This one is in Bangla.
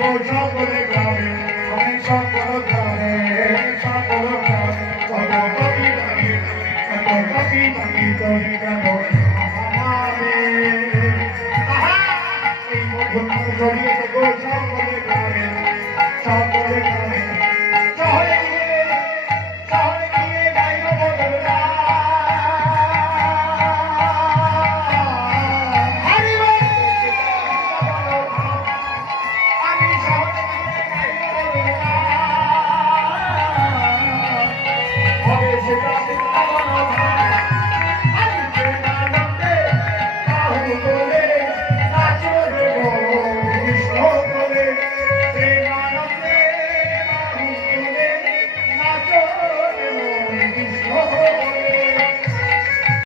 সকলে গ্রামে আমি সকল গ্রামে সকল গ্রামে কত কবি গানে কত কবি গানে কবি গান আমারে এই মধুর জড়িয়ে গো সকলে গ্রামে সকলে গ্রামে শহরে গিয়ে গাইব মধুর গান Hare Krishna